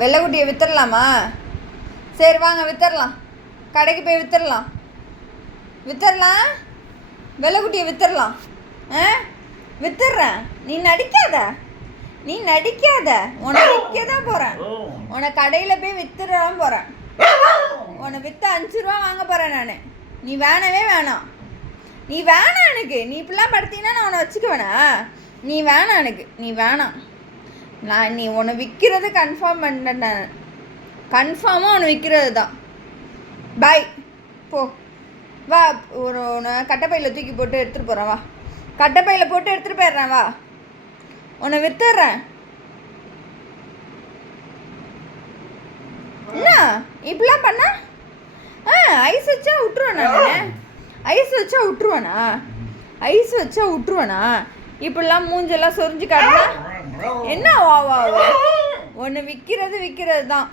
வெள்ளைக்குட்டியை வித்துடலாமா சரி வாங்க வித்துடலாம் கடைக்கு போய் வித்துடலாம் வித்துடலாம் வெள்ளைக்குட்டியை வித்துடலாம் ஆ? வித்துடுறேன் நீ நடிக்காத. நீ நடிக்காத. உன்னை விற்க தான் போகிறேன் உன்னை கடையில் போய் வித்துடலாம் போகிறேன் உன்னை விற்று அஞ்சு ரூபா வாங்க போகிறேன் நான். நீ வேணவே வேணாம். நீ வேணாம் எனக்கு. நீ இப்படிலாம் படுத்தீங்கன்னா நான் உன்னை வச்சுக்குவேனா? நீ வேணாம் எனக்கு. நீ வேணாம். நான் நீ உன்னை விற்கிறது கன்ஃபார்ம் பண்ணிட்டேன் நான் கன்ஃபார்மாக உன்னை விற்கிறது தான் பாய் போ. வா ஒரு உன்னை கட்டப்பையில் தூக்கி போட்டு எடுத்துகிட்டு போகிறேன் வா. கட்டப்பையில் போட்டு எடுத்துகிட்டு போயிடுறேன் வா. உன்னை வித்துடுறேன் என்ன? இப்படிலாம் பண்ணா? ஆ ஐஸ் வச்சா விட்ருவேண்ணா நான்? ஐஸ் வச்சா விட்ருவேனா ஐஸ் வச்சா விட்ருவேனா இப்படிலாம் மூஞ்செல்லாம் சொரிஞ்சு காட்டினா என்ன வா வா ஒன்று விற்கிறது விற்கிறது தான்.